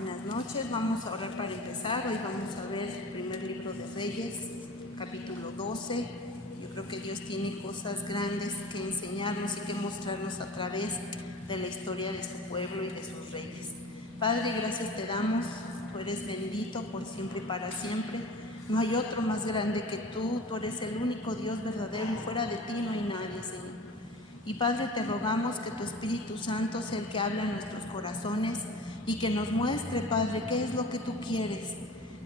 Buenas noches, vamos a orar para empezar. Hoy vamos a ver el primer libro de Reyes, capítulo 12. Yo creo que Dios tiene cosas grandes que enseñarnos y que mostrarnos a través de la historia de su pueblo y de sus reyes. Padre, gracias te damos, tú eres bendito por siempre y para siempre. No hay otro más grande que tú eres el único Dios verdadero y fuera de ti no hay nadie, Señor. Y Padre, te rogamos que tu Espíritu Santo sea el que habla en nuestros corazones y que nos muestre, Padre, qué es lo que tú quieres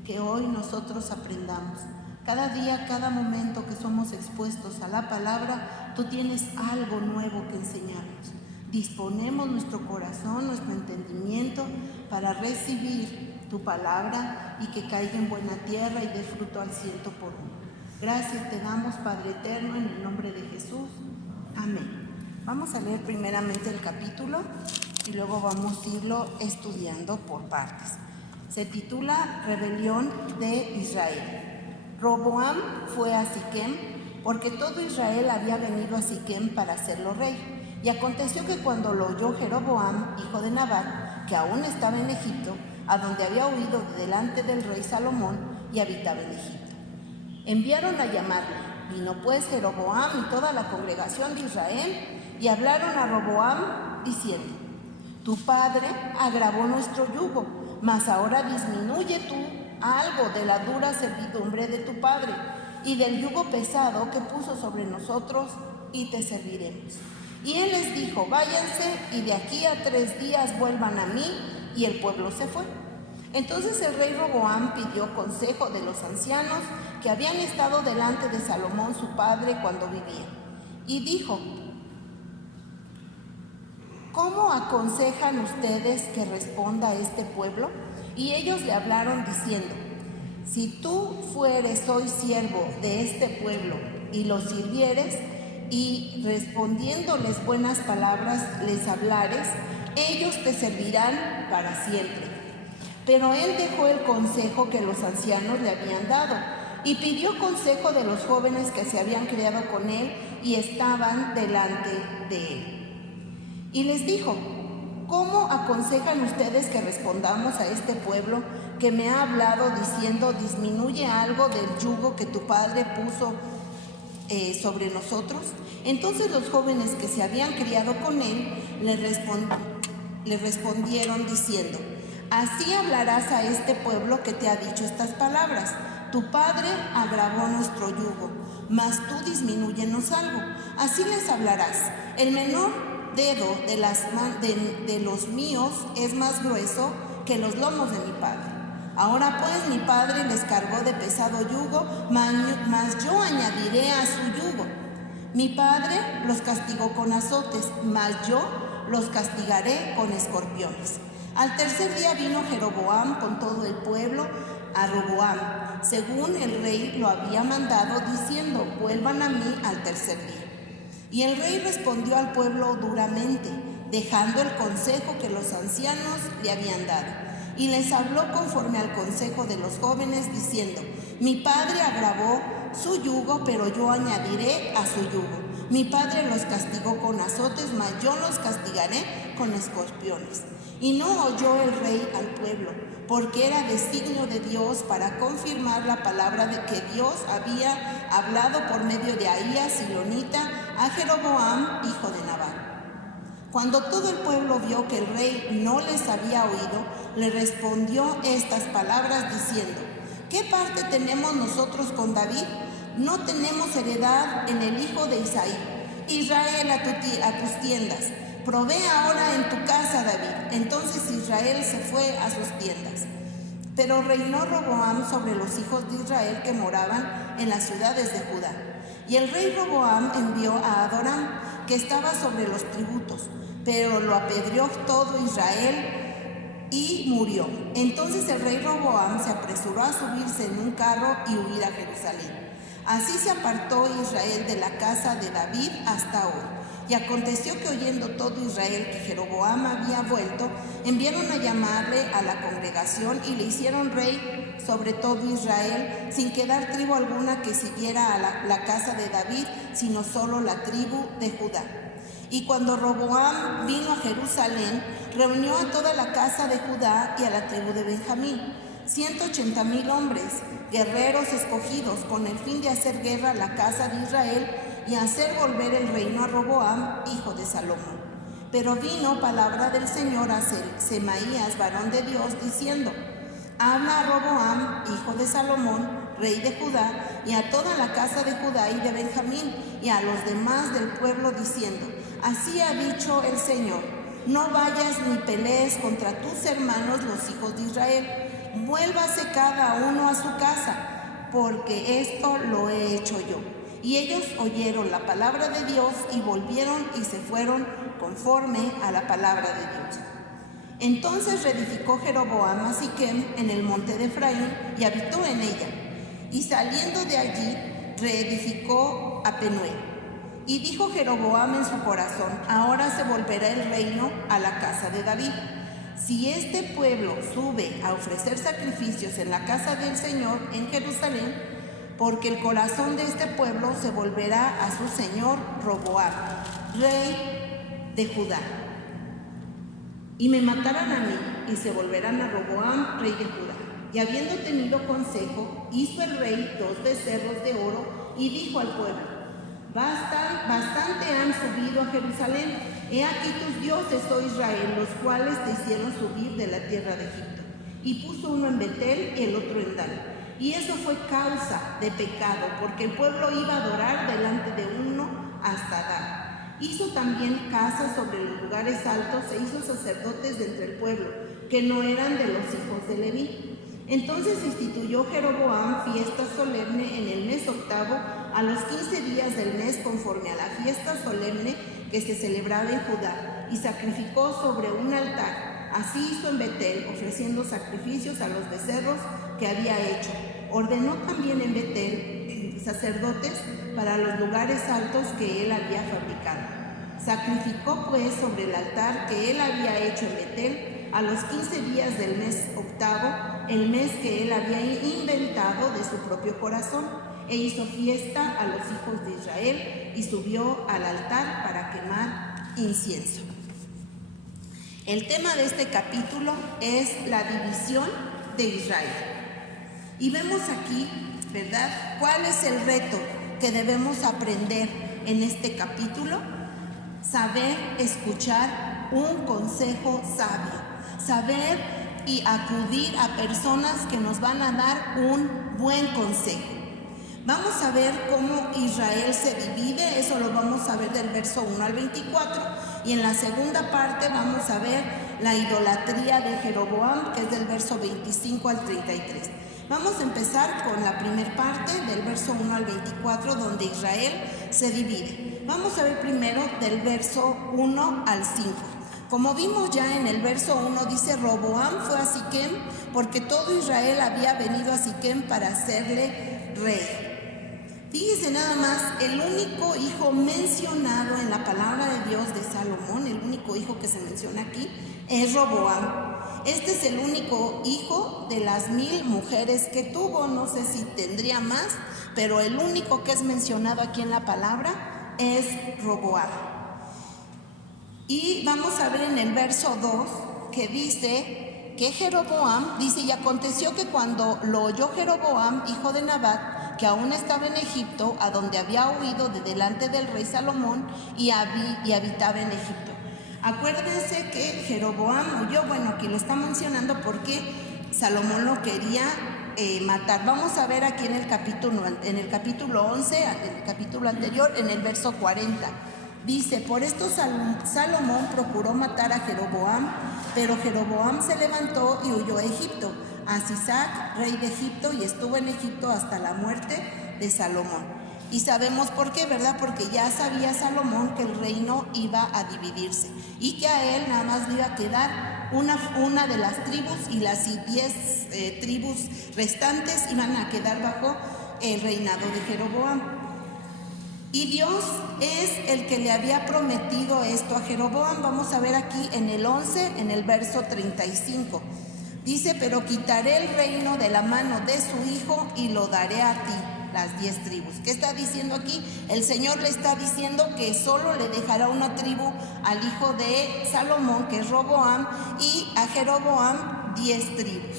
que hoy nosotros aprendamos. Cada día, cada momento que somos expuestos a la palabra, tú tienes algo nuevo que enseñarnos. Disponemos nuestro corazón, nuestro entendimiento para recibir tu palabra y que caiga en buena tierra y dé fruto al 100%. Gracias te damos, Padre eterno, en el nombre de Jesús. Amén. Vamos a leer primeramente el capítulo y luego vamos a irlo estudiando por partes. Se titula Rebelión de Israel. Roboam fue a Siquem porque todo Israel había venido a Siquem para hacerlo rey. Y aconteció que cuando lo oyó Jeroboam, hijo de Nabat, que aún estaba en Egipto, a donde había huido de delante del rey Salomón y habitaba en Egipto, enviaron a llamarle. Vino pues Jeroboam y toda la congregación de Israel y hablaron a Roboam diciendo: tu padre agravó nuestro yugo, mas ahora disminuye tú algo de la dura servidumbre de tu padre y del yugo pesado que puso sobre nosotros, y te serviremos. Y él les dijo: váyanse y de aquí a 3 días vuelvan a mí. Y el pueblo se fue. Entonces el rey Roboam pidió consejo de los ancianos que habían estado delante de Salomón su padre cuando vivía, y dijo: ¿cómo aconsejan ustedes que responda a este pueblo? Y ellos le hablaron diciendo: si tú fueres hoy siervo de este pueblo y los sirvieres, y respondiéndoles buenas palabras les hablares, ellos te servirán para siempre. Pero él dejó el consejo que los ancianos le habían dado y pidió consejo de los jóvenes que se habían criado con él y estaban delante de él. Y les dijo: ¿cómo aconsejan ustedes que respondamos a este pueblo que me ha hablado diciendo: disminuye algo del yugo que tu padre puso sobre nosotros? Entonces los jóvenes que se habían criado con él le respondieron diciendo: así hablarás a este pueblo que te ha dicho estas palabras: tu padre agravó nuestro yugo, mas tú disminúyenos algo. Así les hablarás: el menor dedo de los míos es más grueso que los lomos de mi padre. Ahora pues mi padre les cargó de pesado yugo, mas yo añadiré a su yugo. Mi padre los castigó con azotes, mas yo los castigaré con escorpiones. Al 3er día vino Jeroboam con todo el pueblo a Roboam, según el rey lo había mandado, diciendo: vuelvan a mí al 3er día. Y el rey respondió al pueblo duramente, dejando el consejo que los ancianos le habían dado. Y les habló conforme al consejo de los jóvenes, diciendo: mi padre agravó su yugo, pero yo añadiré a su yugo. Mi padre los castigó con azotes, mas yo los castigaré con escorpiones. Y no oyó el rey al pueblo, porque era designio de Dios para confirmar la palabra de que Dios había hablado por medio de Ahías silonita a Jeroboam, hijo de Nabat. Cuando todo el pueblo vio que el rey no les había oído, le respondió estas palabras diciendo: ¿qué parte tenemos nosotros con David? No tenemos heredad en el hijo de Isaí. Israel, a tus tiendas. Provee ahora en tu casa, David. Entonces Israel se fue a sus tiendas. Pero reinó Roboam sobre los hijos de Israel que moraban en las ciudades de Judá. Y el rey Roboam envió a Adoram, que estaba sobre los tributos, pero lo apedreó todo Israel y murió. Entonces el rey Roboam se apresuró a subirse en un carro y huir a Jerusalén. Así se apartó Israel de la casa de David hasta hoy. Y aconteció que oyendo todo Israel que Jeroboam había vuelto, enviaron a llamarle a la congregación y le hicieron rey sobre todo Israel, sin quedar tribu alguna que siguiera a la casa de David, sino solo la tribu de Judá. Y cuando Roboam vino a Jerusalén, reunió a toda la casa de Judá y a la tribu de Benjamín, 180,000 hombres, guerreros escogidos, con el fin de hacer guerra a la casa de Israel y hacer volver el reino a Roboam, hijo de Salomón. Pero vino palabra del Señor a Semaías, varón de Dios, diciendo: habla a Roboam, hijo de Salomón, rey de Judá, y a toda la casa de Judá y de Benjamín, y a los demás del pueblo, diciendo: así ha dicho el Señor, no vayas ni pelees contra tus hermanos los hijos de Israel, vuélvase cada uno a su casa, porque esto lo he hecho yo. Y ellos oyeron la palabra de Dios y volvieron y se fueron conforme a la palabra de Dios. Entonces reedificó Jeroboam a Siquem en el monte de Efraín y habitó en ella. Y saliendo de allí reedificó a Penuel. Y dijo Jeroboam en su corazón: ahora se volverá el reino a la casa de David. Si este pueblo sube a ofrecer sacrificios en la casa del Señor en Jerusalén, porque el corazón de este pueblo se volverá a su señor Roboam, rey de Judá. Y me matarán a mí, y se volverán a Roboam, rey de Judá. Y habiendo tenido consejo, hizo el rey 2 becerros de oro, y dijo al pueblo: bastante han subido a Jerusalén. He aquí tus dioses, oh Israel, los cuales te hicieron subir de la tierra de Egipto. Y puso uno en Betel y el otro en Dan. Y eso fue causa de pecado, porque el pueblo iba a adorar delante de uno hasta Dan. Hizo también casas sobre los lugares altos e hizo sacerdotes de entre el pueblo, que no eran de los hijos de Leví. Entonces instituyó Jeroboam fiesta solemne en el mes octavo, a los 15 días del mes, conforme a la fiesta solemne que se celebraba en Judá, y sacrificó sobre un altar. Así hizo en Betel, ofreciendo sacrificios a los becerros que había hecho. Ordenó también en Betel sacerdotes para los lugares altos que él había fabricado. Sacrificó pues sobre el altar que él había hecho en Betel a los 15 días del mes octavo, el mes que él había inventado de su propio corazón, e hizo fiesta a los hijos de Israel y subió al altar para quemar incienso. El tema de este capítulo es la división de Israel. Y vemos aquí, ¿verdad?, cuál es el reto que debemos aprender en este capítulo. Saber escuchar un consejo sabio, saber y acudir a personas que nos van a dar un buen consejo. Vamos a ver cómo Israel se divide, eso lo vamos a ver del verso 1 al 24, y en la segunda parte vamos a ver la idolatría de Jeroboam, que es del verso 25 al 33. Vamos a empezar con la primera parte, del verso 1 al 24, donde Israel se divide. Vamos a ver primero del verso 1 al 5. Como vimos ya en el verso 1, dice: Roboam fue a Siquem porque todo Israel había venido a Siquem para hacerle rey. Fíjese nada más, el único hijo mencionado en la palabra de Dios de Salomón, el único hijo que se menciona aquí, es Roboam. Este es el único hijo de las 1000 mujeres que tuvo. No sé si tendría más, pero el único que es mencionado aquí en la palabra es Roboam. Y vamos a ver en el verso 2 que dice que Jeroboam, dice: y aconteció que cuando lo oyó Jeroboam, hijo de Nabat, que aún estaba en Egipto, a donde había huido de delante del rey Salomón, y habitaba en Egipto. Acuérdense que Jeroboam huyó. Bueno, aquí lo está mencionando porque Salomón lo quería matar. Vamos a ver aquí en el capítulo 11, en el capítulo anterior, en el verso 40. Dice: por esto Salomón procuró matar a Jeroboam, pero Jeroboam se levantó y huyó a Egipto, a Sisac, rey de Egipto, y estuvo en Egipto hasta la muerte de Salomón. Y sabemos por qué, ¿verdad? Porque ya sabía Salomón que el reino iba a dividirse y que a él nada más le iba a quedar una de las tribus, y las 10 tribus restantes iban a quedar bajo el reinado de Jeroboam. Y Dios es el que le había prometido esto a Jeroboam. Vamos a ver aquí en el 11, en el verso 35. Dice: pero quitaré el reino de la mano de su hijo y lo daré a ti, las 10 tribus. ¿Qué está diciendo aquí? El Señor le está diciendo que solo le dejará una tribu al hijo de Salomón, que es Roboam, y a Jeroboam 10 tribus.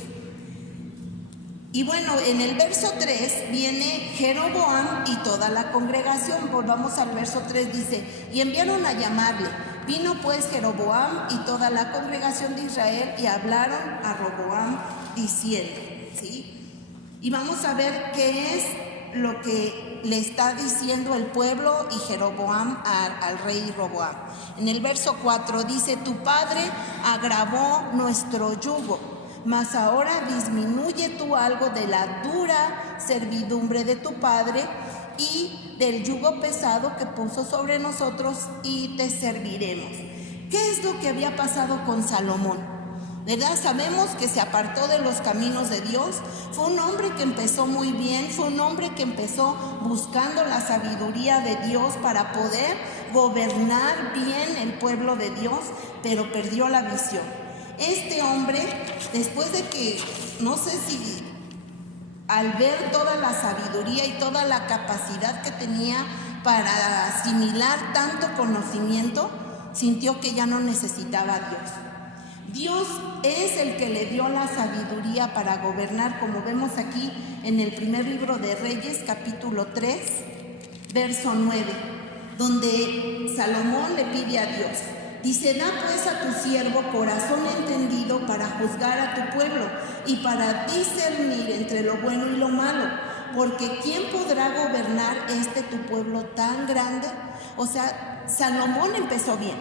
Y bueno, en el verso 3 viene Jeroboam y toda la congregación. Volvamos al verso 3, dice: y enviaron a llamarle. Vino pues Jeroboam y toda la congregación de Israel y hablaron a Roboam diciendo, ¿sí? Y vamos a ver qué es lo que le está diciendo el pueblo y Jeroboam al rey Roboam. En el verso 4 dice: tu padre agravó nuestro yugo, mas ahora disminuye tú algo de la dura servidumbre de tu padre y del yugo pesado que puso sobre nosotros, y te serviremos. ¿Qué es lo que había pasado con Salomón? ¿Verdad? Sabemos que se apartó de los caminos de Dios. Fue un hombre que empezó muy bien, fue un hombre que empezó buscando la sabiduría de Dios para poder gobernar bien el pueblo de Dios, pero perdió la visión. Este hombre, después de que, no sé si al ver toda la sabiduría y toda la capacidad que tenía para asimilar tanto conocimiento, sintió que ya no necesitaba a Dios. Dios es el que le dio la sabiduría para gobernar, como vemos aquí en el primer libro de Reyes, capítulo 3, verso 9, donde Salomón le pide a Dios. Dice: da pues a tu siervo corazón entendido para juzgar a tu pueblo y para discernir entre lo bueno y lo malo, porque ¿quién podrá gobernar tu pueblo tan grande? O sea, Salomón empezó bien.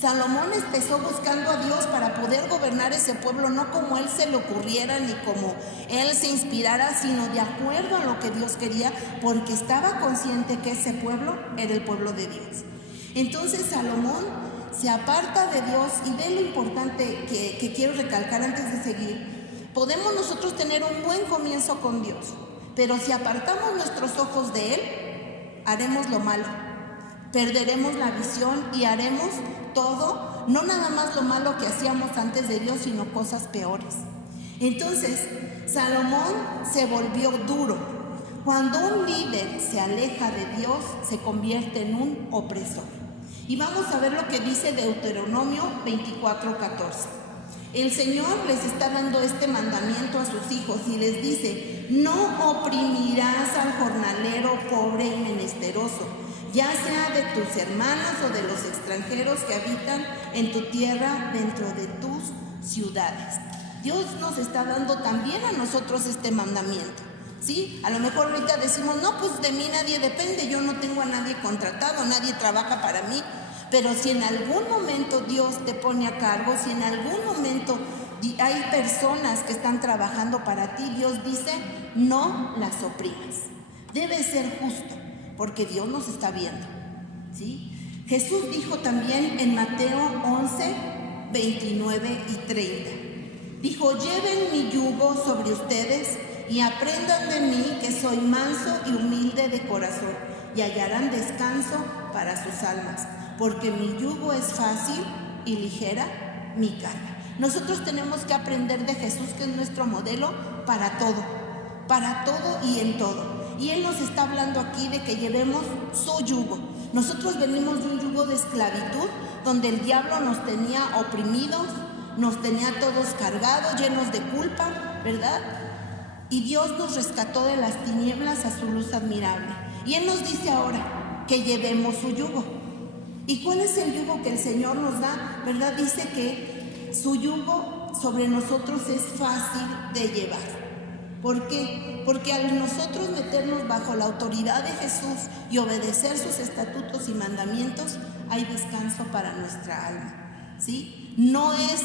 Salomón empezó buscando a Dios para poder gobernar ese pueblo, no como él se le ocurriera ni como él se inspirara, sino de acuerdo a lo que Dios quería, porque estaba consciente que ese pueblo era el pueblo de Dios. Entonces Salomón se aparta de Dios, y ve lo importante que quiero recalcar antes de seguir. Podemos nosotros tener un buen comienzo con Dios, pero si apartamos nuestros ojos de Él, haremos lo malo, perderemos la visión y haremos todo, no nada más lo malo que hacíamos antes de Dios, sino cosas peores. Entonces, Salomón se volvió duro. Cuando un líder se aleja de Dios, se convierte en un opresor. Y vamos a ver lo que dice Deuteronomio 24:14. El Señor les está dando este mandamiento a sus hijos y les dice: no oprimirás al jornalero pobre y menesteroso, ya sea de tus hermanos o de los extranjeros que habitan en tu tierra, dentro de tus ciudades. Dios nos está dando también a nosotros este mandamiento, ¿sí? A lo mejor ahorita decimos: no, pues de mí nadie depende, yo no tengo a nadie contratado, nadie trabaja para mí. Pero si en algún momento Dios te pone a cargo, si en algún momento hay personas que están trabajando para ti, Dios dice: no las oprimas. Debe ser justo, porque Dios nos está viendo, ¿sí? Jesús dijo también en Mateo 11, 29 y 30. Dijo: lleven mi yugo sobre ustedes y aprendan de mí, que soy manso y humilde de corazón, y hallarán descanso para sus almas, porque mi yugo es fácil y ligera mi carga. Nosotros tenemos que aprender de Jesús, que es nuestro modelo para todo y en todo. Y Él nos está hablando aquí de que llevemos su yugo. Nosotros venimos de un yugo de esclavitud, donde el diablo nos tenía oprimidos, nos tenía todos cargados, llenos de culpa, ¿verdad? Y Dios nos rescató de las tinieblas a su luz admirable. Y Él nos dice ahora que llevemos su yugo. ¿Y cuál es el yugo que el Señor nos da? ¿Verdad? Dice que su yugo sobre nosotros es fácil de llevar. ¿Por qué? Porque al nosotros meternos bajo la autoridad de Jesús y obedecer sus estatutos y mandamientos, hay descanso para nuestra alma, ¿sí? No es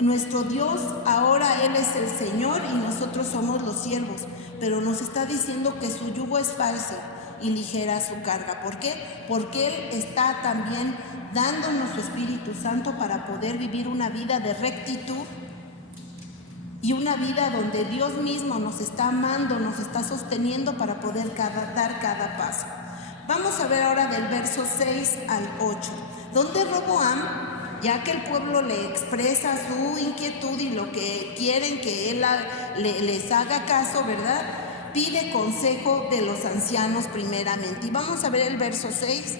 nuestro Dios, ahora Él es el Señor y nosotros somos los siervos, pero nos está diciendo que su yugo es fácil y ligera su carga. ¿Por qué? Porque Él está también dándonos su Espíritu Santo para poder vivir una vida de rectitud y una vida donde Dios mismo nos está amando, nos está sosteniendo para poder dar cada paso. Vamos a ver ahora del verso 6 al 8, donde Roboam, ya que el pueblo le expresa su inquietud y lo que quieren que él les haga caso, ¿verdad? pide consejo de los ancianos primeramente. Y vamos a ver el verso 6.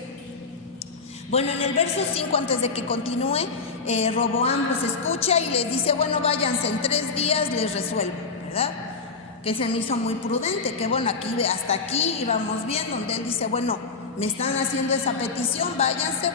Bueno, en el verso 5, antes de que continúe, Roboam los escucha y les dice, bueno, váyanse, en 3 días les resuelvo, ¿verdad? Que se me hizo muy prudente, que bueno, hasta aquí íbamos bien, donde él dice, bueno, me están haciendo esa petición, váyanse,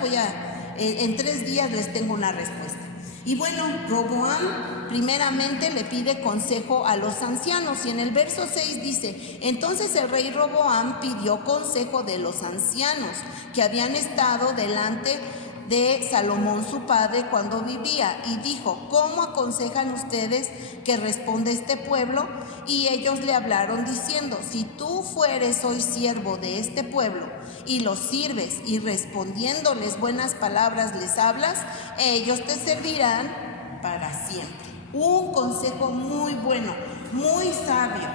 en 3 días les tengo una respuesta. Y bueno, Roboam primeramente le pide consejo a los ancianos, y en el verso 6 dice, entonces el rey Roboam pidió consejo de los ancianos que habían estado delante de Salomón su padre cuando vivía, y dijo, ¿cómo aconsejan ustedes que responda este pueblo? Y ellos le hablaron diciendo, si tú fueres hoy siervo de este pueblo y los sirves y respondiéndoles buenas palabras les hablas, ellos te servirán para siempre. Un consejo muy bueno, muy sabio.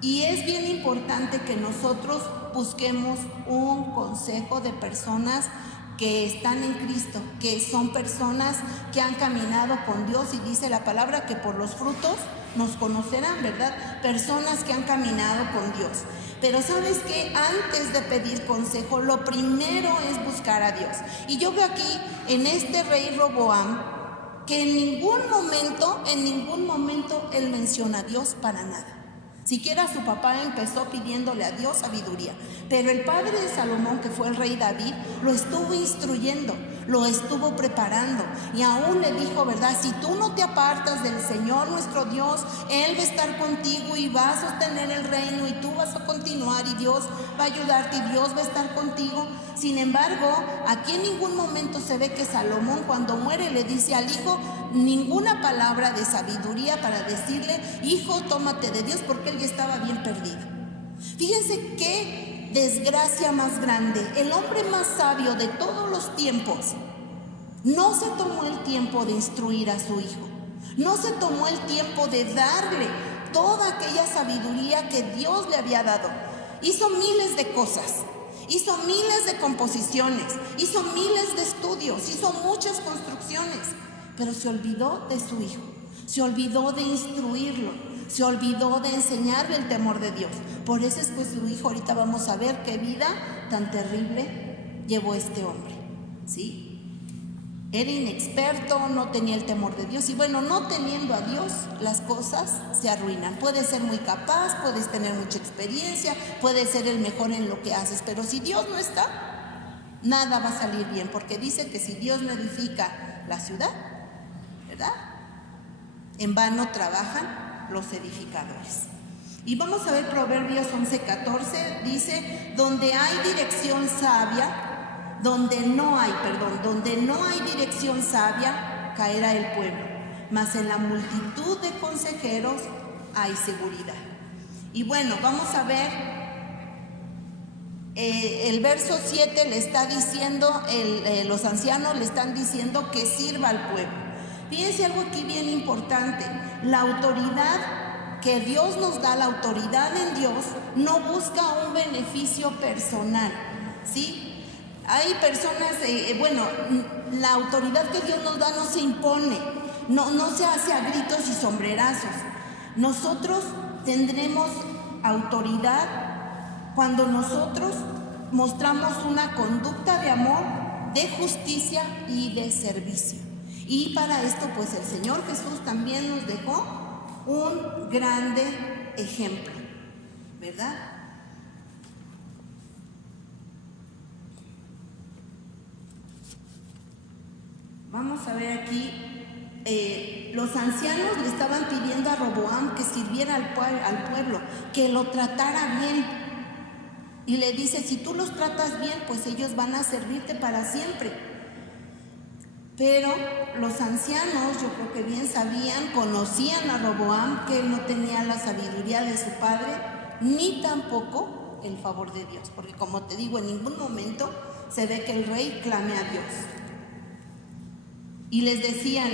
Y es bien importante que nosotros busquemos un consejo de personas que están en Cristo, que son personas que han caminado con Dios, y dice la palabra que por los frutos nos conocerán, ¿verdad? Personas que han caminado con Dios. Pero ¿sabes qué? Antes de pedir consejo, lo primero es buscar a Dios. Y yo veo aquí en este rey Roboam que en ningún momento él menciona a Dios para nada. Siquiera su papá empezó pidiéndole a Dios sabiduría, pero el padre de Salomón, que fue el rey David, lo estuvo instruyendo, lo estuvo preparando, y aún le dijo, ¿verdad? Si tú no te apartas del Señor nuestro Dios, Él va a estar contigo y va a sostener el reino, y tú vas a continuar, y Dios va a ayudarte, y Dios va a estar contigo. Sin embargo, aquí en ningún momento se ve que Salomón, cuando muere, le dice al hijo ninguna palabra de sabiduría para decirle, hijo, tómate de Dios, porque él ya estaba bien perdido. Fíjense qué desgracia más grande. El hombre más sabio de todos los tiempos no se tomó el tiempo de instruir a su hijo, no se tomó el tiempo de darle toda aquella sabiduría que Dios le había dado. Hizo miles de cosas, hizo miles de composiciones, hizo miles de estudios, hizo muchas construcciones, pero se olvidó de su hijo, se olvidó de instruirlo, se olvidó de enseñarle el temor de Dios. Por eso es que su hijo, ahorita vamos a ver qué vida tan terrible llevó este hombre, ¿sí? Era inexperto, no tenía el temor de Dios, y bueno, no teniendo a Dios, las cosas se arruinan. Puedes ser muy capaz, puedes tener mucha experiencia, puedes ser el mejor en lo que haces, pero si Dios no está, nada va a salir bien, porque dice que si Dios no edifica la ciudad, ¿verdad? En vano trabajan los edificadores. Y vamos a ver Proverbios 11:14, dice, donde hay dirección sabia, donde no hay dirección sabia, caerá el pueblo, mas en la multitud de consejeros hay seguridad. Y bueno, vamos a ver, el verso 7 le está diciendo, los ancianos le están diciendo que sirva al pueblo. Fíjense algo aquí bien importante, la autoridad que Dios nos da, la autoridad en Dios, no busca un beneficio personal, ¿sí? Hay personas, la autoridad que Dios nos da no se impone, no se hace a gritos y sombrerazos. Nosotros tendremos autoridad cuando nosotros mostramos una conducta de amor, de justicia y de servicio. Y para esto, pues el Señor Jesús también nos dejó un grande ejemplo, ¿verdad? Vamos a ver aquí, los ancianos le estaban pidiendo a Roboam que sirviera al pueblo, que lo tratara bien. Y le dice, si tú los tratas bien, pues ellos van a servirte para siempre. Pero los ancianos, yo creo que bien sabían, conocían a Roboam, que él no tenía la sabiduría de su padre, ni tampoco el favor de Dios. Porque como te digo, en ningún momento se ve que el rey clame a Dios. Y le decían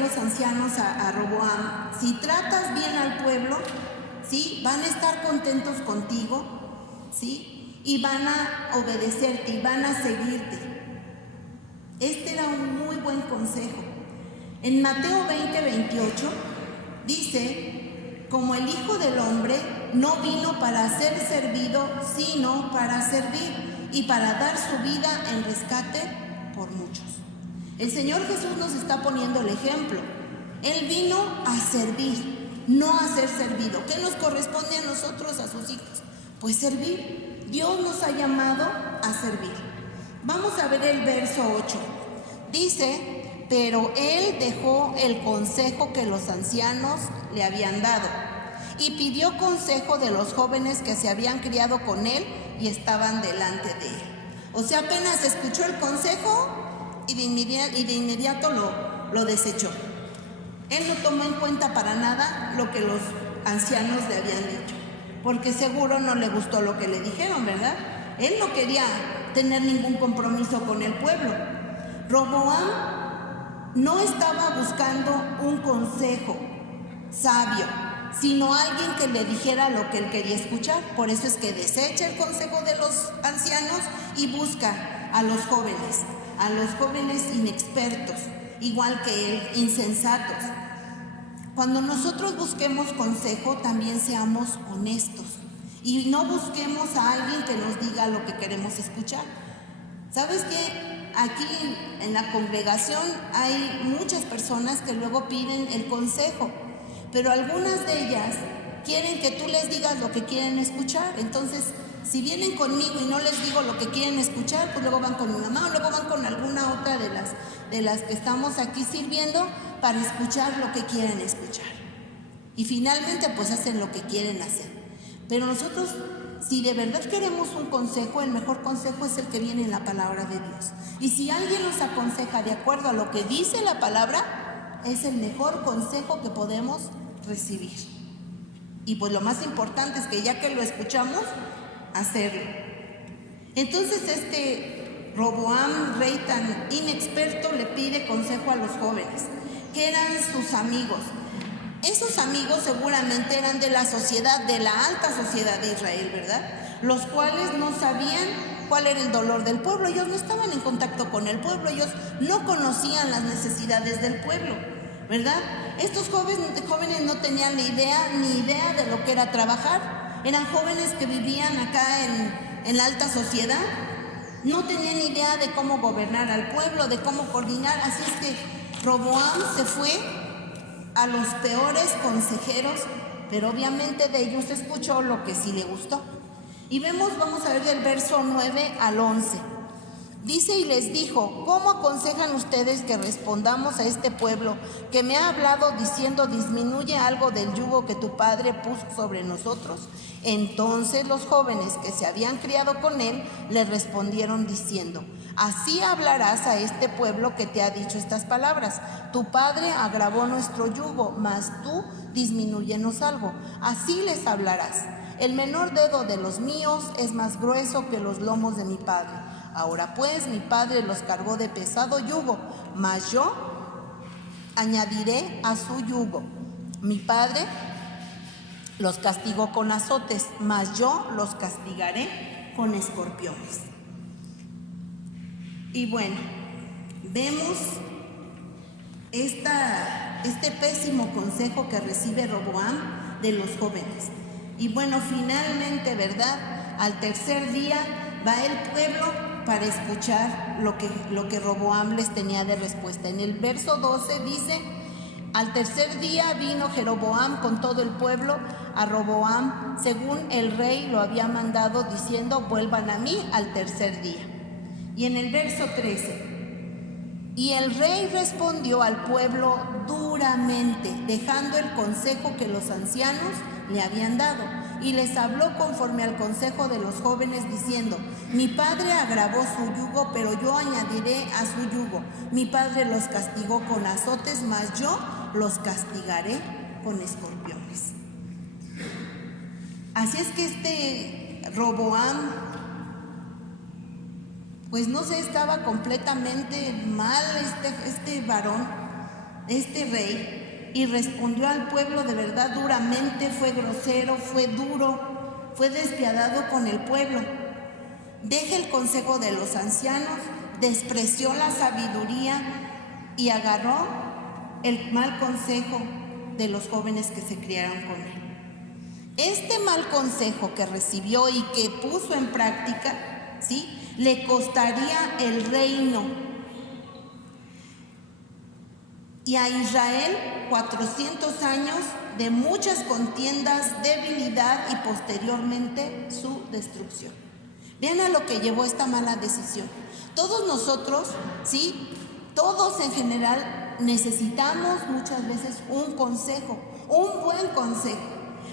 los ancianos a Roboam, si tratas bien al pueblo, ¿sí? Van a estar contentos contigo, ¿sí? Y van a obedecerte y van a seguirte. Este era un muy buen consejo. En Mateo 20:28 dice, como el Hijo del Hombre no vino para ser servido, sino para servir y para dar su vida en rescate por muchos. El Señor Jesús nos está poniendo el ejemplo. Él vino a servir, no a ser servido. ¿Qué nos corresponde a nosotros, a sus hijos? Pues servir. Dios nos ha llamado a servir. Vamos a ver el verso 8. Dice: pero Él dejó el consejo que los ancianos le habían dado y pidió consejo de los jóvenes que se habían criado con Él y estaban delante de Él. O sea, apenas escuchó el consejo y de inmediato lo desechó. Él no tomó en cuenta para nada lo que los ancianos le habían dicho, porque seguro no le gustó lo que le dijeron, ¿verdad? Él no quería tener ningún compromiso con el pueblo. Roboam no estaba buscando un consejo sabio, sino alguien que le dijera lo que él quería escuchar. Por eso es que desecha el consejo de los ancianos y busca a los jóvenes inexpertos, igual que él, insensatos. Cuando nosotros busquemos consejo, también seamos honestos y no busquemos a alguien que nos diga lo que queremos escuchar. ¿Sabes qué? Aquí en la congregación hay muchas personas que luego piden el consejo, pero algunas de ellas quieren que tú les digas lo que quieren escuchar. Entonces, si vienen conmigo y no les digo lo que quieren escuchar, pues luego van con mi mamá o luego van con alguna otra de las que estamos aquí sirviendo para escuchar lo que quieren escuchar. Y finalmente pues hacen lo que quieren hacer. Pero nosotros, si de verdad queremos un consejo, el mejor consejo es el que viene en la palabra de Dios. Y si alguien nos aconseja de acuerdo a lo que dice la palabra, es el mejor consejo que podemos recibir. Y pues lo más importante es que ya que lo escuchamos, hacerlo. Entonces Roboam, rey tan inexperto, le pide consejo a los jóvenes, que eran sus amigos. Esos amigos seguramente eran de la sociedad, de la alta sociedad de Israel, ¿verdad? Los cuales no sabían cuál era el dolor del pueblo. Ellos no estaban en contacto con el pueblo, ellos no conocían las necesidades del pueblo, ¿verdad? Estos jóvenes no tenían ni idea de lo que era trabajar. Eran jóvenes que vivían acá en la alta sociedad. No tenían ni idea de cómo gobernar al pueblo, de cómo coordinar. Así es que Roboam se fue a los peores consejeros, pero obviamente de ellos escuchó lo que sí le gustó. Y vamos a ver del verso 9 al 11. Dice: y les dijo: ¿cómo aconsejan ustedes que respondamos a este pueblo que me ha hablado diciendo: disminuye algo del yugo que tu padre puso sobre nosotros? Entonces los jóvenes que se habían criado con él le respondieron diciendo: así hablarás a este pueblo que te ha dicho estas palabras: tu padre agravó nuestro yugo, mas tú disminúyenos algo. Así les hablarás: el menor dedo de los míos es más grueso que los lomos de mi padre. Ahora pues, mi padre los cargó de pesado yugo, mas yo añadiré a su yugo. Mi padre los castigó con azotes, mas yo los castigaré con escorpiones. Y bueno, vemos este pésimo consejo que recibe Roboam de los jóvenes. Y bueno, finalmente, ¿verdad? Al tercer día va el pueblo para escuchar lo que Roboam les tenía de respuesta. En el verso 12 dice: al tercer día vino Jeroboam con todo el pueblo a Roboam, según el rey lo había mandado, diciendo: vuelvan a mí al tercer día. Y en el verso 13: y el rey respondió al pueblo duramente, dejando el consejo que los ancianos le habían dado, y les habló conforme al consejo de los jóvenes, diciendo: mi padre agravó su yugo, pero yo añadiré a su yugo. Mi padre los castigó con azotes, mas yo los castigaré con escorpiones. Así es que Roboam, pues no sé, estaba completamente mal este varón, este rey, y respondió al pueblo de verdad duramente. Fue grosero, fue duro, fue despiadado con el pueblo. Deja el consejo de los ancianos, despreció la sabiduría y agarró el mal consejo de los jóvenes que se criaron con él. Este mal consejo que recibió y que puso en práctica, ¿sí?, le costaría el reino. Y a Israel 400 años de muchas contiendas, debilidad y posteriormente su destrucción. Vean a lo que llevó esta mala decisión. Todos nosotros, ¿sí?, todos en general necesitamos muchas veces un consejo, un buen consejo.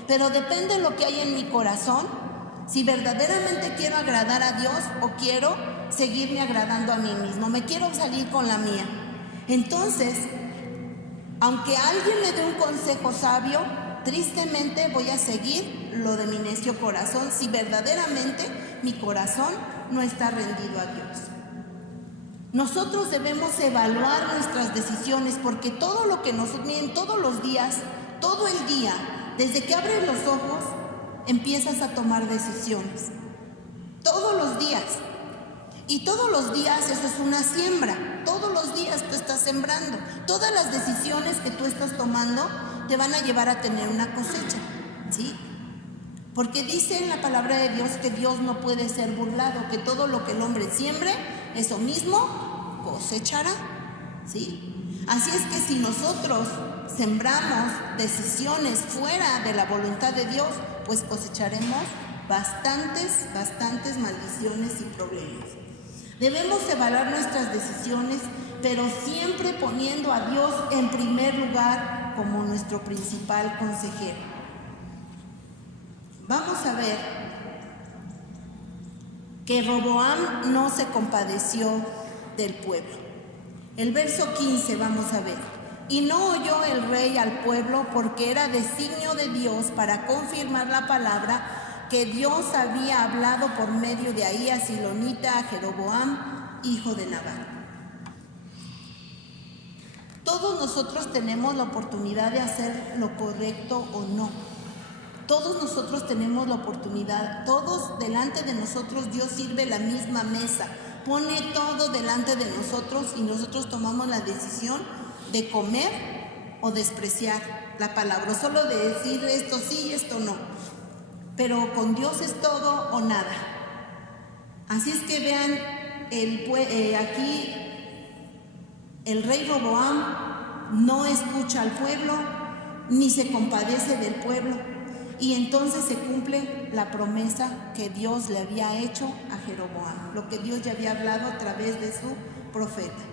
Pero depende de lo que hay en mi corazón, si verdaderamente quiero agradar a Dios o quiero seguirme agradando a mí mismo, me quiero salir con la mía. Entonces, aunque alguien me dé un consejo sabio, tristemente voy a seguir lo de mi necio corazón si verdaderamente mi corazón no está rendido a Dios. Nosotros debemos evaluar nuestras decisiones porque todo lo que nos miren todos los días, todo el día, desde que abres los ojos, empiezas a tomar decisiones. Todos los días. Y todos los días eso es una siembra. Todos los días tú estás sembrando. Todas las decisiones que tú estás tomando te van a llevar a tener una cosecha, ¿sí? Porque dice en la palabra de Dios que Dios no puede ser burlado, que todo lo que el hombre siembre, eso mismo cosechará, ¿sí? Así es que si nosotros sembramos decisiones fuera de la voluntad de Dios, pues cosecharemos bastantes maldiciones y problemas. Debemos evaluar nuestras decisiones, pero siempre poniendo a Dios en primer lugar como nuestro principal consejero. Vamos a ver que Roboam no se compadeció del pueblo. El verso 15 vamos a ver. Y no oyó el rey al pueblo porque era designio de Dios para confirmar la palabra que Dios había hablado por medio de Ahías silonita a Jeroboam, hijo de Nabat. Todos nosotros tenemos la oportunidad de hacer lo correcto o no. Todos nosotros tenemos la oportunidad, todos delante de nosotros Dios sirve la misma mesa, pone todo delante de nosotros y nosotros tomamos la decisión de comer o despreciar la palabra, solo de decir esto sí y esto no. Pero con Dios es todo o nada. Así es que vean, aquí el rey Roboam no escucha al pueblo, ni se compadece del pueblo. Y entonces se cumple la promesa que Dios le había hecho a Jeroboam, lo que Dios ya había hablado a través de su profeta.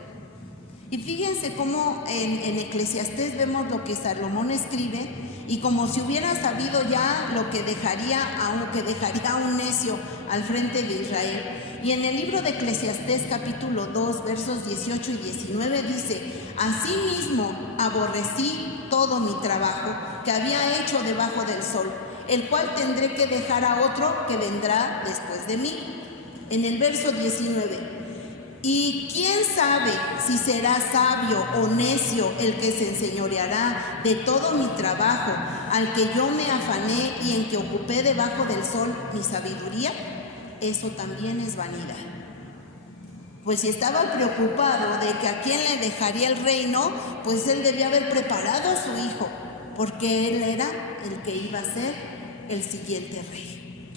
Y fíjense cómo en Eclesiastés vemos lo que Salomón escribe, y como si hubiera sabido ya lo que dejaría a un necio al frente de Israel. Y en el libro de Eclesiastés capítulo 2 versos 18 y 19 dice: asimismo aborrecí todo mi trabajo que había hecho debajo del sol, el cual tendré que dejar a otro que vendrá después de mí. En el verso 19: y quién sabe si será sabio o necio el que se enseñoreará de todo mi trabajo, al que yo me afané y en que ocupé debajo del sol mi sabiduría. Eso también es vanidad. Pues si estaba preocupado de que a quién le dejaría el reino, pues él debía haber preparado a su hijo, porque él era el que iba a ser el siguiente rey.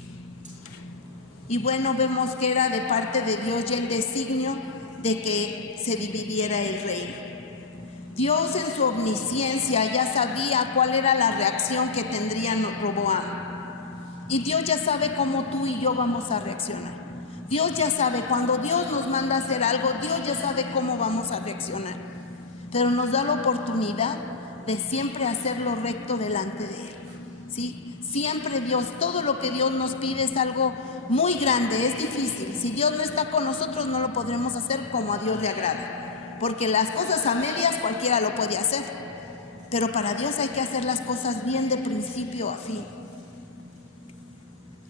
Y bueno, vemos que era de parte de Dios ya el designio de que se dividiera el reino. Dios en su omnisciencia ya sabía cuál era la reacción que tendría Roboam. Y Dios ya sabe cómo tú y yo vamos a reaccionar. Dios ya sabe, cuando Dios nos manda a hacer algo, Dios ya sabe cómo vamos a reaccionar. Pero nos da la oportunidad de siempre hacer lo recto delante de Él, ¿sí? Siempre Dios, todo lo que Dios nos pide es algo muy grande, es difícil. Si Dios no está con nosotros, no lo podremos hacer como a Dios le agrada. Porque las cosas a medias cualquiera lo puede hacer. Pero para Dios hay que hacer las cosas bien de principio a fin.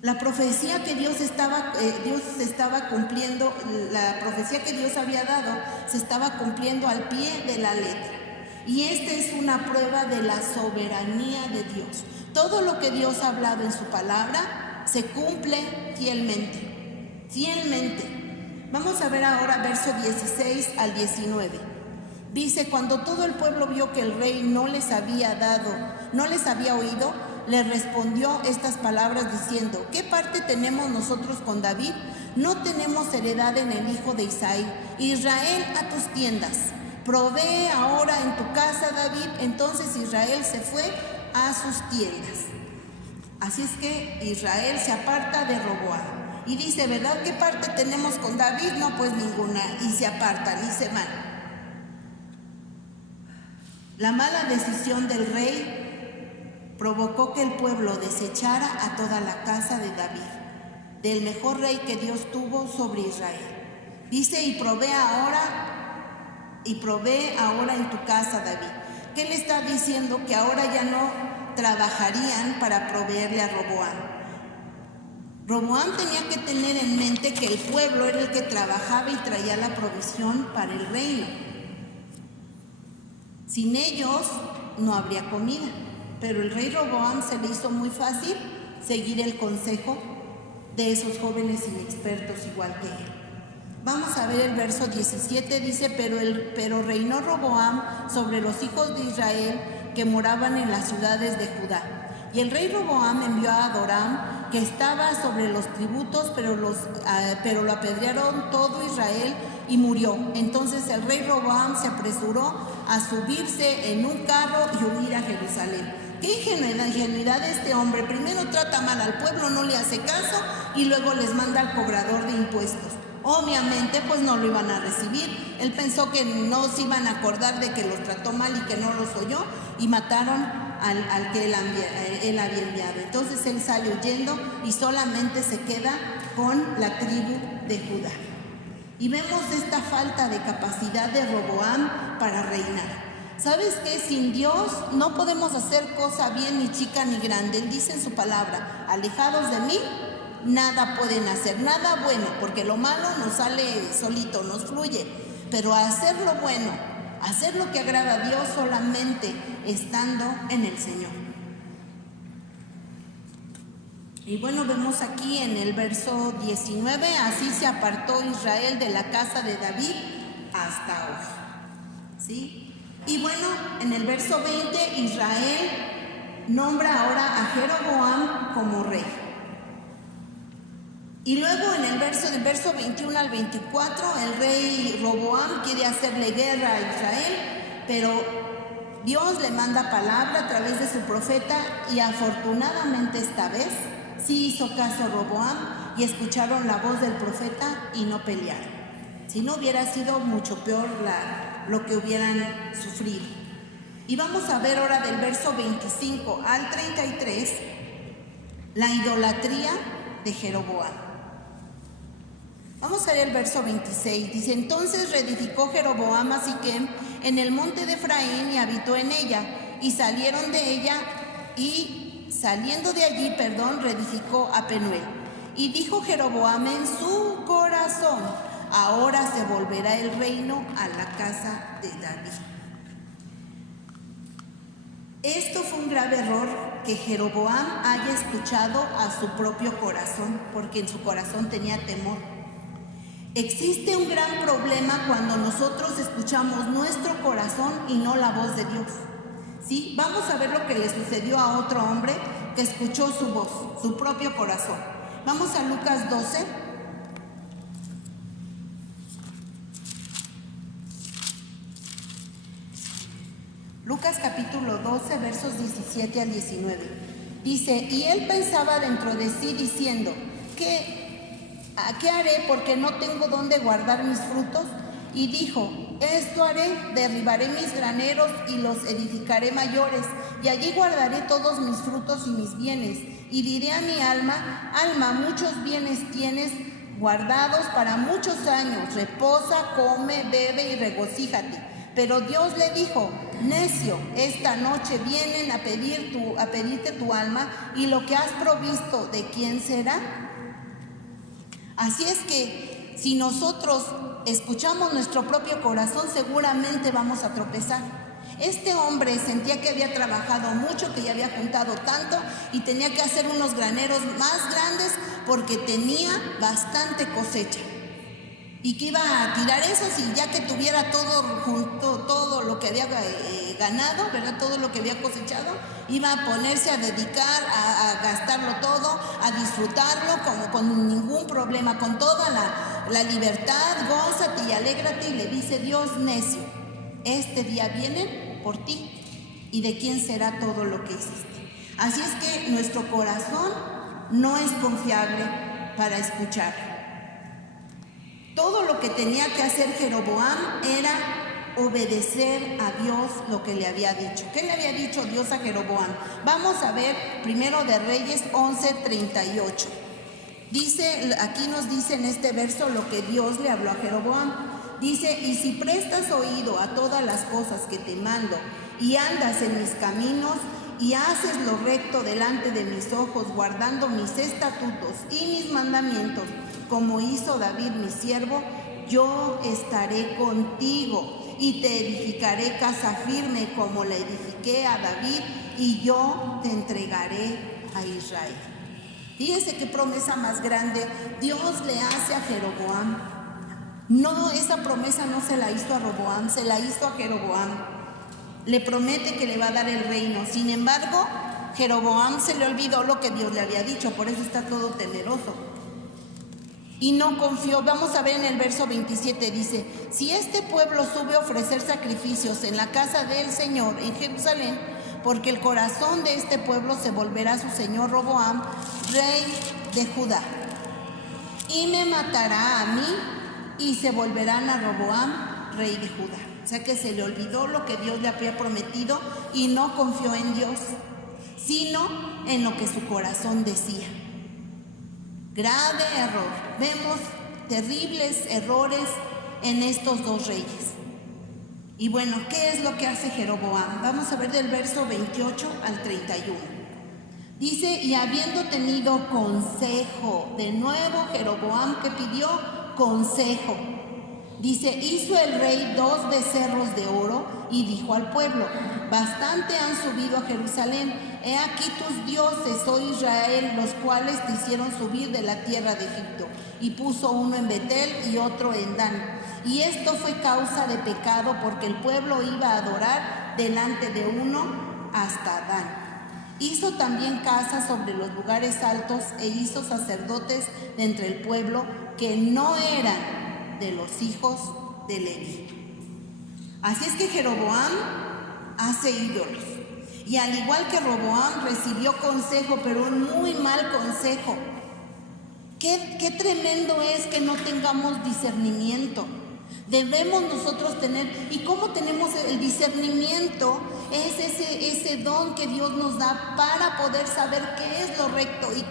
La profecía que Dios estaba cumpliendo, la profecía que Dios había dado, se estaba cumpliendo al pie de la letra. Y esta es una prueba de la soberanía de Dios. Todo lo que Dios ha hablado en su palabra se cumple fielmente, fielmente. Vamos a ver ahora verso 16 al 19. Dice: cuando todo el pueblo vio que el rey no les había oído, le respondió estas palabras diciendo: ¿qué parte tenemos nosotros con David? No tenemos heredad en el hijo de Isaí. Israel, a tus tiendas. Provee ahora en tu casa, David. Entonces Israel se fue a sus tiendas. Así es que Israel se aparta de Roboam. Y dice, ¿verdad? ¿Qué parte tenemos con David? No, pues ninguna. Y se apartan y se van. La mala decisión del rey provocó que el pueblo desechara a toda la casa de David, del mejor rey que Dios tuvo sobre Israel. Dice, y provee ahora en tu casa, David. ¿Qué le está diciendo? Que ahora ya no trabajarían para proveerle a Roboam. Roboam tenía que tener en mente que el pueblo era el que trabajaba y traía la provisión para el reino. Sin ellos no habría comida, pero el rey Roboam se le hizo muy fácil seguir el consejo de esos jóvenes inexpertos igual que él. Vamos a ver el verso 17, dice, pero reinó Roboam sobre los hijos de Israel que moraban en las ciudades de Judá. Y el rey Roboam envió a Adoram, que estaba sobre los tributos, pero lo apedrearon todo Israel y murió. Entonces el rey Roboam se apresuró a subirse en un carro y huir a Jerusalén. Qué ingenuidad de este hombre. Primero trata mal al pueblo, no le hace caso y luego les manda al cobrador de impuestos. Obviamente pues no lo iban a recibir. Él pensó que no se iban a acordar de que los trató mal y que no los oyó, y mataron al que él había enviado. Entonces él sale huyendo y solamente se queda con la tribu de Judá. Y vemos esta falta de capacidad de Roboam para reinar. ¿Sabes qué? Sin Dios no podemos hacer cosa bien, ni chica ni grande. Él dice en su palabra: alejados de mí, nada pueden hacer, nada bueno, porque lo malo nos sale solito, nos fluye. Pero hacer lo bueno, hacer lo que agrada a Dios, solamente estando en el Señor. Y bueno, vemos aquí en el verso 19, así se apartó Israel de la casa de David hasta hoy. ¿Sí? Y bueno, en el verso 20, Israel nombra ahora a Jeroboam como rey. Y luego en el verso 21 al 24, el rey Roboam quiere hacerle guerra a Israel, pero Dios le manda palabra a través de su profeta, y afortunadamente esta vez sí hizo caso Roboam y escucharon la voz del profeta y no pelearon. Si no, hubiera sido mucho peor lo que hubieran sufrido. Y vamos a ver ahora del verso 25 al 33 la idolatría de Jeroboam. Vamos a ver el verso 26. Dice: entonces reedificó Jeroboam a Siquem en el monte de Efraín y habitó en ella, y saliendo de allí, reedificó a Penuel. Y dijo Jeroboam en su corazón: ahora se volverá el reino a la casa de David. Esto fue un grave error, que Jeroboam haya escuchado a su propio corazón, porque en su corazón tenía temor. Existe un gran problema cuando nosotros escuchamos nuestro corazón y no la voz de Dios. ¿Sí? Vamos a ver lo que le sucedió a otro hombre que escuchó su voz, su propio corazón. Vamos a Lucas 12. Lucas capítulo 12, versos 17 al 19. Dice: y él pensaba dentro de sí diciendo: ¿Qué haré, porque no tengo dónde guardar mis frutos? Y dijo: esto haré, derribaré mis graneros y los edificaré mayores, y allí guardaré todos mis frutos y mis bienes. Y diré a mi alma: alma, muchos bienes tienes guardados para muchos años, reposa, come, bebe y regocíjate. Pero Dios le dijo: necio, esta noche vienen a pedirte tu alma, y lo que has provisto, ¿de quién será? Así es que si nosotros escuchamos nuestro propio corazón, seguramente vamos a tropezar. Este hombre sentía que había trabajado mucho, que ya había juntado tanto y tenía que hacer unos graneros más grandes porque tenía bastante cosecha. Y que iba a tirar esos, y ya que tuviera todo junto, todo lo que había ganado, ¿verdad? Todo lo que había cosechado, iba a ponerse a dedicar, a gastarlo todo, a disfrutarlo como con ningún problema, con toda la libertad. Gózate y alégrate. Y le dice Dios: necio, este día vienen por ti, y de quién será todo lo que hiciste. Así es que nuestro corazón no es confiable para escuchar. Todo lo que tenía que hacer Jeroboam era obedecer a Dios lo que le había dicho. ¿Qué le había dicho Dios a Jeroboam? Vamos a ver Primero de Reyes 11:38. Dice, aquí nos dice en este verso lo que Dios le habló a Jeroboam. Dice: y si prestas oído a todas las cosas que te mando, y andas en mis caminos, y haces lo recto delante de mis ojos, guardando mis estatutos y mis mandamientos, como hizo David mi siervo, yo estaré contigo y te edificaré casa firme como la edifiqué a David, y yo te entregaré a Israel. Fíjense qué promesa más grande Dios le hace a Jeroboam. No, esa promesa no se la hizo a Roboam, se la hizo a Jeroboam. Le promete que le va a dar el reino. Sin embargo, Jeroboam se le olvidó lo que Dios le había dicho, por eso está todo temeroso. Y no confió. Vamos a ver en el verso 27, dice: si este pueblo sube a ofrecer sacrificios en la casa del Señor en Jerusalén, porque el corazón de este pueblo se volverá a su señor Roboam, rey de Judá, y me matará a mí, y se volverán a Roboam, rey de Judá. O sea que se le olvidó lo que Dios le había prometido y no confió en Dios, sino en lo que su corazón decía. Grave error. Vemos terribles errores en estos dos reyes. Y bueno, ¿qué es lo que hace Jeroboam? Vamos a ver del verso 28 al 31. Dice: y habiendo tenido consejo, de nuevo Jeroboam, que pidió consejo. Dice: hizo el rey 2 becerros de oro y dijo al pueblo: bastante han subido a Jerusalén, he aquí tus dioses, oh Israel, los cuales te hicieron subir de la tierra de Egipto. Y puso uno en Betel y otro en Dan. Y esto fue causa de pecado, porque el pueblo iba a adorar delante de uno hasta Dan. Hizo también casas sobre los lugares altos, e hizo sacerdotes de entre el pueblo que no eran de los hijos de Leví. Así es que Jeroboam hace ídolos. Y al igual que Roboam, recibió consejo, pero un muy mal consejo. Qué tremendo es que no tengamos discernimiento. Debemos nosotros tener. ¿Y cómo tenemos el discernimiento? Es ese don que Dios nos da para poder saber qué es lo recto y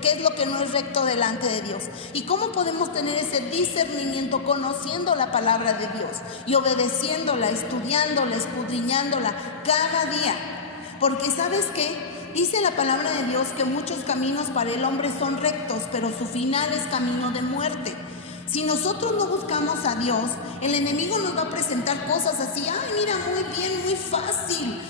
qué es lo que no es recto delante de Dios. ¿Y cómo podemos tener ese discernimiento? Conociendo la palabra de Dios y obedeciéndola, estudiándola, escudriñándola cada día. Porque ¿sabes qué? Dice la palabra de Dios que muchos caminos para el hombre son rectos, pero su final es camino de muerte. Si nosotros no buscamos a Dios, el enemigo nos va a presentar cosas así: ay, mira, muy bien, muy fácil,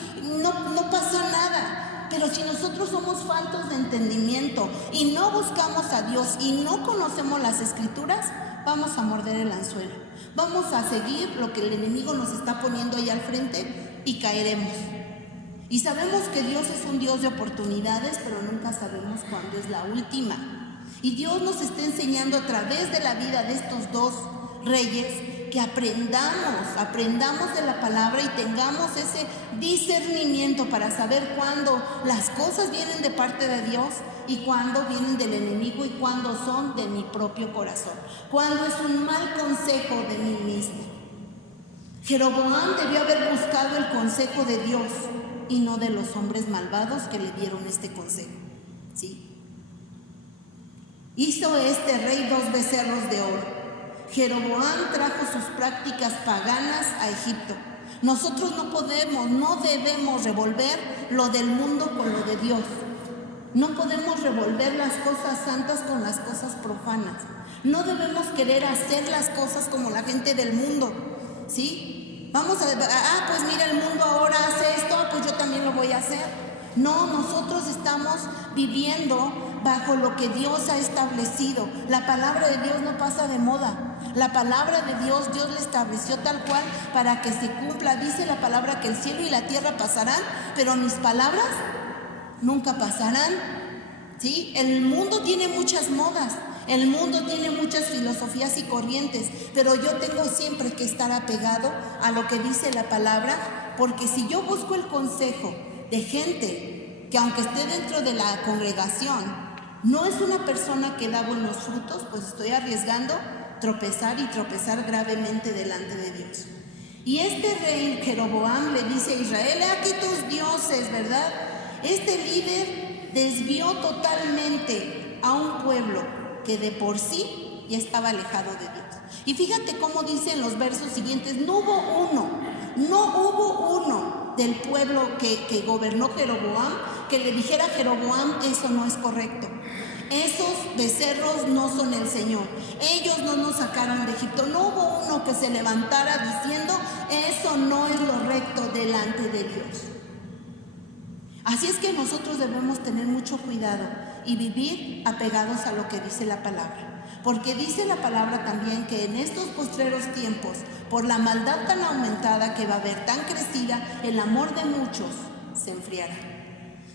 no pasa nada. Pero si nosotros somos faltos de entendimiento y no buscamos a Dios y no conocemos las Escrituras, vamos a morder el anzuelo. Vamos a seguir lo que el enemigo nos está poniendo ahí al frente y caeremos. Y sabemos que Dios es un Dios de oportunidades, pero nunca sabemos cuándo es la última. Y Dios nos está enseñando a través de la vida de estos dos reyes que aprendamos de la palabra y tengamos ese discernimiento para saber cuándo las cosas vienen de parte de Dios y cuándo vienen del enemigo y cuándo son de mi propio corazón, cuándo es un mal consejo de mí mismo. Jeroboam debió haber buscado el consejo de Dios y no de los hombres malvados que le dieron este consejo, ¿sí? Hizo este rey 2 becerros de oro. Jeroboam trajo sus prácticas paganas a Egipto. Nosotros no debemos revolver lo del mundo con lo de Dios. No podemos revolver las cosas santas con las cosas profanas. No debemos querer hacer las cosas como la gente del mundo, ¿sí? Vamos a, pues mira, el mundo ahora hace esto, pues yo también lo voy a hacer. No, nosotros estamos viviendo bajo lo que Dios ha establecido. La palabra de Dios no pasa de moda. La palabra de Dios, Dios la estableció tal cual para que se cumpla. Dice la palabra que el cielo y la tierra pasarán, pero mis palabras nunca pasarán. ¿Sí? El mundo tiene muchas modas, el mundo tiene muchas filosofías y corrientes, pero yo tengo siempre que estar apegado a lo que dice la palabra, porque si yo busco el consejo de gente que aunque esté dentro de la congregación, no es una persona que da buenos frutos, pues estoy arriesgando tropezar y tropezar gravemente delante de Dios. Y este rey Jeroboam le dice a Israel: he aquí tus dioses, ¿verdad? Este líder desvió totalmente a un pueblo que de por sí ya estaba alejado de Dios. Y fíjate cómo dice en los versos siguientes: no hubo uno del pueblo que gobernó Jeroboam que le dijera a Jeroboam: eso no es correcto, esos becerros no son el Señor, ellos no nos sacaron de Egipto. No hubo uno que se levantara diciendo: eso no es lo recto delante de Dios. Así es que nosotros debemos tener mucho cuidado y vivir apegados a lo que dice la palabra. Porque dice la palabra también que en estos postreros tiempos, por la maldad tan aumentada que va a haber, tan crecida, el amor de muchos se enfriará.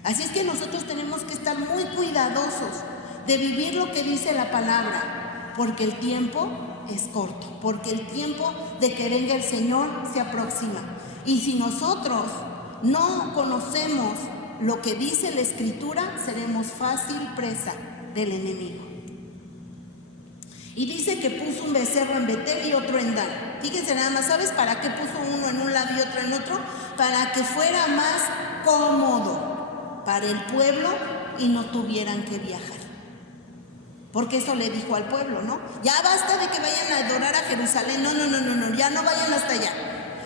Así es que nosotros tenemos que estar muy cuidadosos de vivir lo que dice la palabra, porque el tiempo es corto, porque el tiempo de que venga el Señor se aproxima. Y si nosotros no conocemos lo que dice la Escritura, seremos fácil presa del enemigo. Y dice que puso un becerro en Betel y otro en Dan. Fíjense nada más, ¿sabes para qué puso uno en un lado y otro en otro? Para que fuera más cómodo para el pueblo y no tuvieran que viajar. Porque eso le dijo al pueblo, ¿no? Ya basta de que vayan a adorar a Jerusalén. No, ya no vayan hasta allá.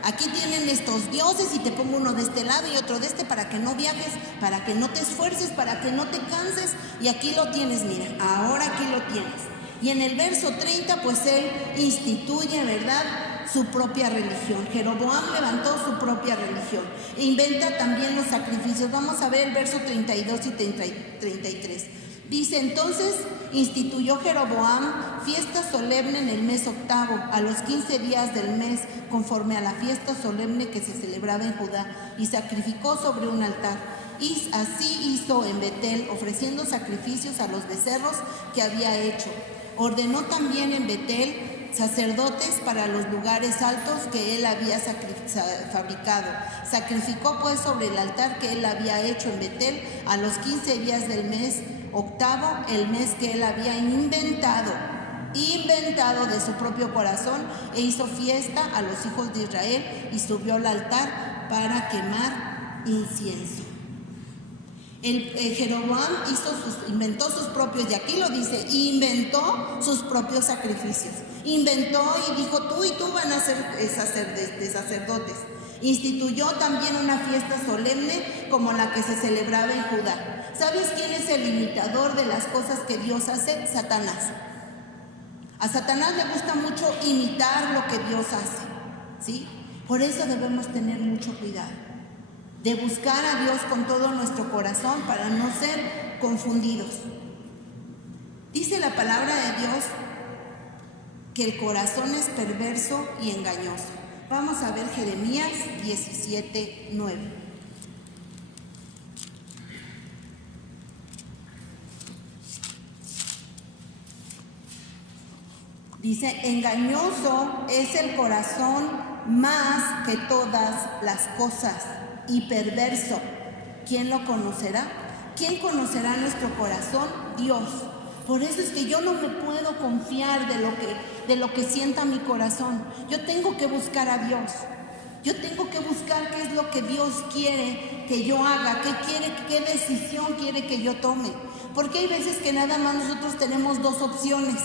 Aquí tienen estos dioses y te pongo uno de este lado y otro de este para que no viajes, para que no te esfuerces, para que no te canses. Y aquí lo tienes, mira, ahora aquí lo tienes. Y en el verso 30, pues él instituye, ¿verdad?, su propia religión. Jeroboam levantó su propia religión e inventa también los sacrificios. Vamos a ver el verso 32 y 33. Dice: entonces instituyó Jeroboam fiesta solemne en el mes octavo, a los 15 días del mes, conforme a la fiesta solemne que se celebraba en Judá, y sacrificó sobre un altar. Y así hizo en Betel, ofreciendo sacrificios a los becerros que había hecho. Ordenó también en Betel sacerdotes para los lugares altos que él había fabricado. Sacrificó pues sobre el altar que él había hecho en Betel a los 15 días del mes octavo, el mes que él había inventado de su propio corazón, e hizo fiesta a los hijos de Israel y subió al altar para quemar incienso. Jeroboam inventó sus propios, y aquí lo dice, inventó sus propios sacrificios. Inventó y dijo: tú y tú van a ser sacerdotes. Instituyó también una fiesta solemne como la que se celebraba en Judá. ¿Sabes quién es el imitador de las cosas que Dios hace? Satanás. A Satanás le gusta mucho imitar lo que Dios hace, ¿sí? Por eso debemos tener mucho cuidado de buscar a Dios con todo nuestro corazón para no ser confundidos. Dice la palabra de Dios que el corazón es perverso y engañoso. Vamos a ver Jeremías 17:9. Dice: engañoso es el corazón más que todas las cosas y perverso. ¿Quién lo conocerá? ¿Quién conocerá nuestro corazón? Dios. Por eso es que yo no me puedo confiar de lo que sienta mi corazón. Yo tengo que buscar a Dios. Yo tengo que buscar qué es lo que Dios quiere que yo haga, qué decisión quiere que yo tome. Porque hay veces que nada más nosotros tenemos dos opciones: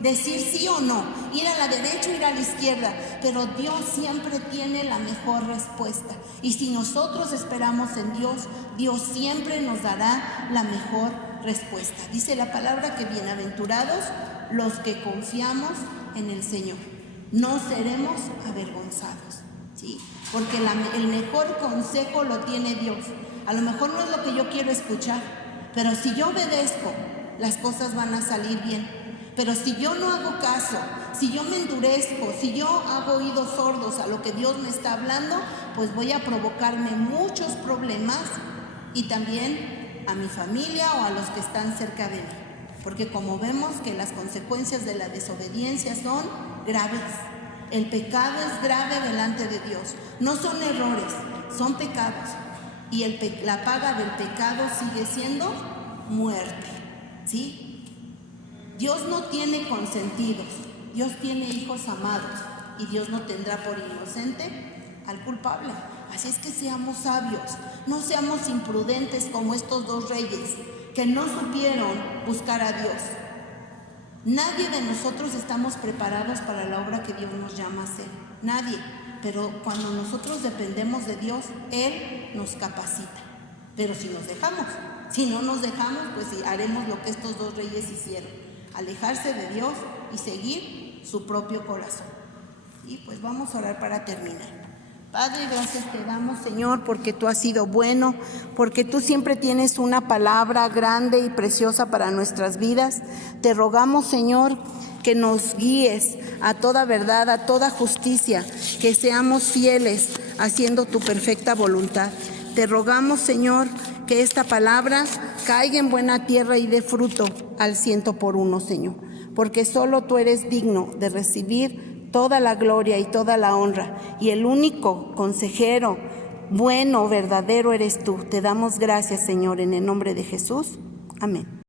decir sí o no, ir a la derecha o ir a la izquierda, pero Dios siempre tiene la mejor respuesta. Y si nosotros esperamos en Dios, Dios siempre nos dará la mejor respuesta. Dice la palabra que bienaventurados los que confiamos en el Señor, no seremos avergonzados, ¿sí? Porque el mejor consejo lo tiene Dios. A lo mejor no es lo que yo quiero escuchar, pero si yo obedezco, las cosas van a salir bien. Pero si yo no hago caso, si yo me endurezco, si yo hago oídos sordos a lo que Dios me está hablando, pues voy a provocarme muchos problemas y también a mi familia o a los que están cerca de mí. Porque como vemos que las consecuencias de la desobediencia son graves. El pecado es grave delante de Dios. No son errores, son pecados. Y la paga del pecado sigue siendo muerte. ¿Sí? Dios no tiene consentidos, Dios tiene hijos amados y Dios no tendrá por inocente al culpable. Así es que seamos sabios, no seamos imprudentes como estos dos reyes que no supieron buscar a Dios. Nadie de nosotros estamos preparados para la obra que Dios nos llama a hacer, nadie. Pero cuando nosotros dependemos de Dios, Él nos capacita. Pero si nos dejamos, si no nos dejamos, pues haremos lo que estos dos reyes hicieron. Alejarse de Dios y seguir su propio corazón. Y pues vamos a orar para terminar. Padre, gracias te damos, Señor, porque tú has sido bueno, porque tú siempre tienes una palabra grande y preciosa para nuestras vidas. Te rogamos, Señor, que nos guíes a toda verdad, a toda justicia, que seamos fieles haciendo tu perfecta voluntad. Te rogamos, Señor, que esta palabra caiga en buena tierra y dé fruto al 100%, Señor, porque solo tú eres digno de recibir toda la gloria y toda la honra, y el único consejero bueno, verdadero eres tú. Te damos gracias, Señor, en el nombre de Jesús. Amén.